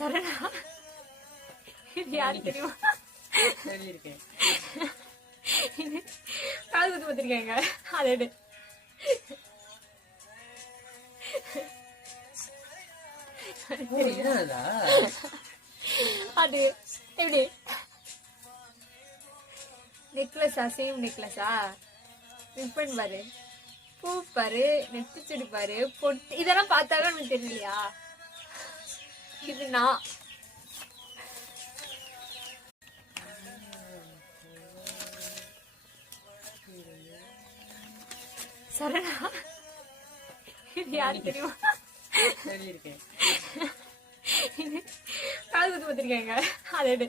சரணா இது யாரு தெரியுமா? காது குத்து பார்த்திருக்கேங்க. அதை எடு. அது எப்படி நெக்லஸா? சேம் நெக்லஸா? ரிப்பன் பாரு, பூ பாரு, நெத்திச்சுடி பாரு, பொட்டு, இதெல்லாம் பார்த்தாவே எனக்கு தெரியலையா? இது நான் சரணா இது யாரு தெரியுமா? காது குத்து பார்த்திருக்கேங்க. அதை எடு.